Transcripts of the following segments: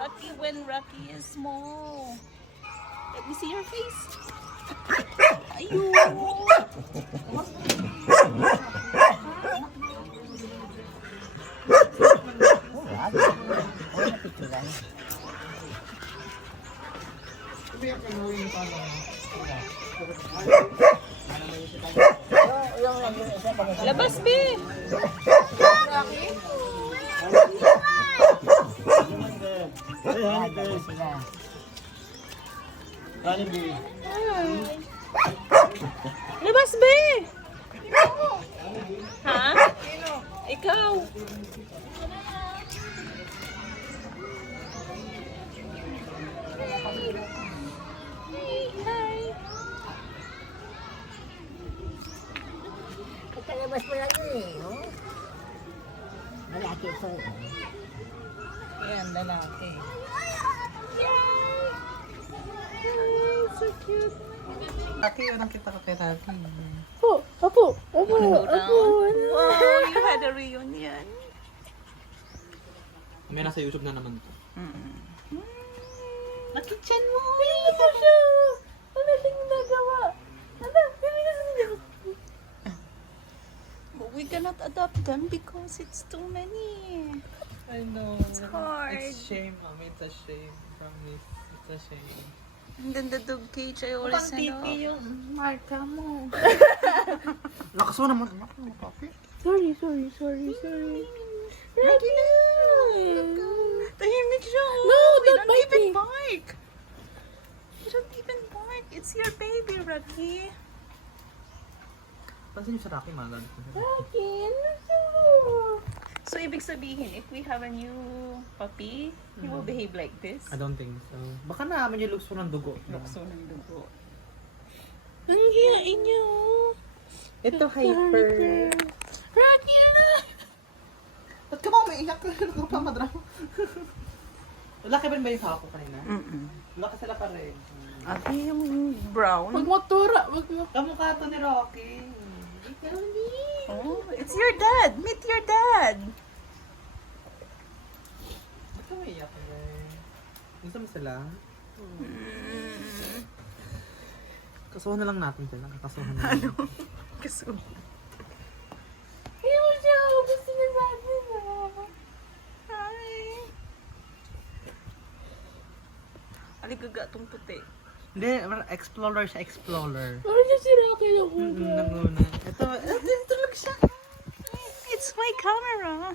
Rocky when Rocky is small. Let me see your face. Ayun. Labas, be. Labas, be. Ha? Ikaw. Hi. Labas mo lang eh, no? Malaki ito. Ayan, lalaki. So cute. Laki yun ang kita ka kay Rafi. Apo. Wow, you had a reunion. May nasa YouTube na naman to. Nakichan mo. Ito siya! Ano natin ginagawa? Ano? But we cannot adopt them because it's too many. I know. It's hard. It's shame, Mami. It's a shame. Promise. It's a shame. And then the dog cage, I always said, yung marka mo. lakas mo naman. Papi. Sorry. Rocky, no! Tahimik siya. No, They don't don't bite even me. bark. They don't even bark. It's your baby, Rocky. Pansin niyo sa Rocky, mga ganito. Rocky, ano siya? So, ibig sabihin, if we have a new puppy, he will behave like this. I don't think so. Baka namin yung lukso ng dugo. Lukso ng dugo. Ang hiyain niyo. Ito, hyper. Rocky, ano? Ba't ka ba umiiyak? Ano pa madrama? Laki ba yung hako kanina? Laki sila pa rin. Ate, yung brown. Wag mo tura. Wag mo. Kamukha to ni Rocky. Oh, it's your dad. Meet your dad. Ba't ka umiiyak ka ba? Gusto mo sila? Kasuhan na lang natin sila. Kasuhan na lang. Kaso. Ayaw siya. Gusto niya sa atin. Hi. Aligaga tong puti. Hindi, explorer siya, explorer. Parang siya si Rocky lang una. Nanguna. Ito lang siya. It's my camera.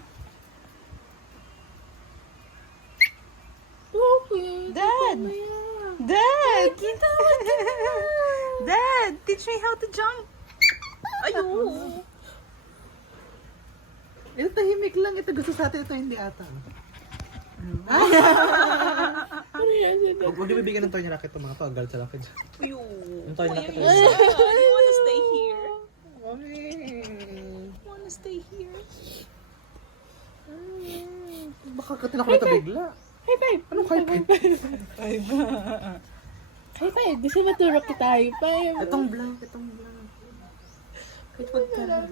Rocky. Dad. Dad. Kita mo. Dad, teach me how to jump. Ayun. Ito tahimik lang. Ito gusto sa atin. Ito hindi ata. Ano yan siya? Huwag niyo bibigyan ng toy ni Rocket ito mga to. Agal sa Rocket. Ayun. Yung toy ni Rocket. You wanna stay here? Mami. Wanna stay here? Baka katin ako nito bigla. High five. Anong high five? High five. Gusto mo turok kita high five? Itong blank. Wait, wag ka.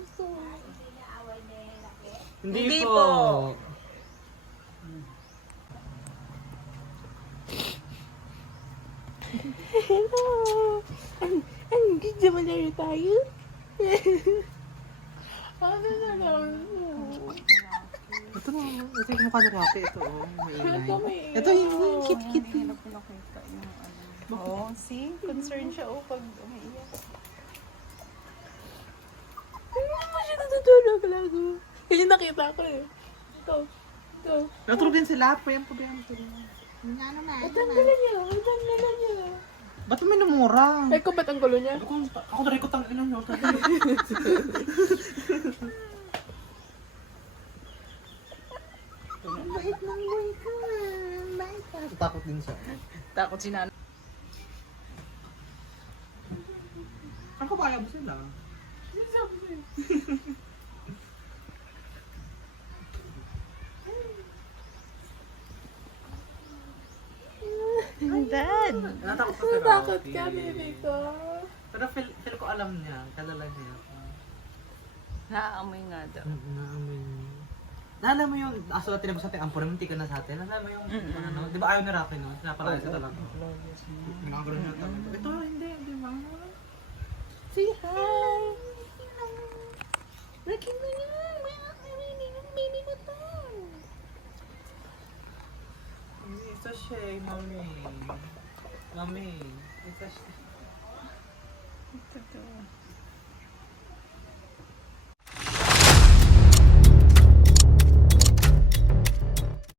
Hindi po. Hello. Ang ganda mo na rin tayo. Ano na lang? Ito na. Ito yung mukha ni Rocket. Ito, Ito maingay. may... Ito hindi. Kit-kit. Hirap ko nakita yung ano. Oh, see? Concerned siya pag umiiyak. Ano mo siya natutulog lago? Kasi nakita ko eh. Ito. Natulog din sila. Payan sila. Ito ang dala niya. Ba't may namura? Ay ko ba't ang gulo niya? Ako na rin ko tang ilang nyo. Bait ng boy ko. Bait ka. Takot din siya. Takot si Nana. Ang kabaya mo sila. Dad! Natakot ko si Natakot Rocky. kami dito. Pero feel ko alam niya. Kalala niya. Naaamoy nga daw. Naamoy niya. Naalala mo yung aso na tinabos natin, ampun naman, tika na sa atin. Naalala mo yung, ano, di ba ayaw ni Rocky nun? Pinaparayas ito lang. Ginagano na tayo. Ito, hindi, di ba? Say hi! Rocky mo yan! Yung baby ko to! It's a shame, mommy. Mommy, it's a shame. Ito to.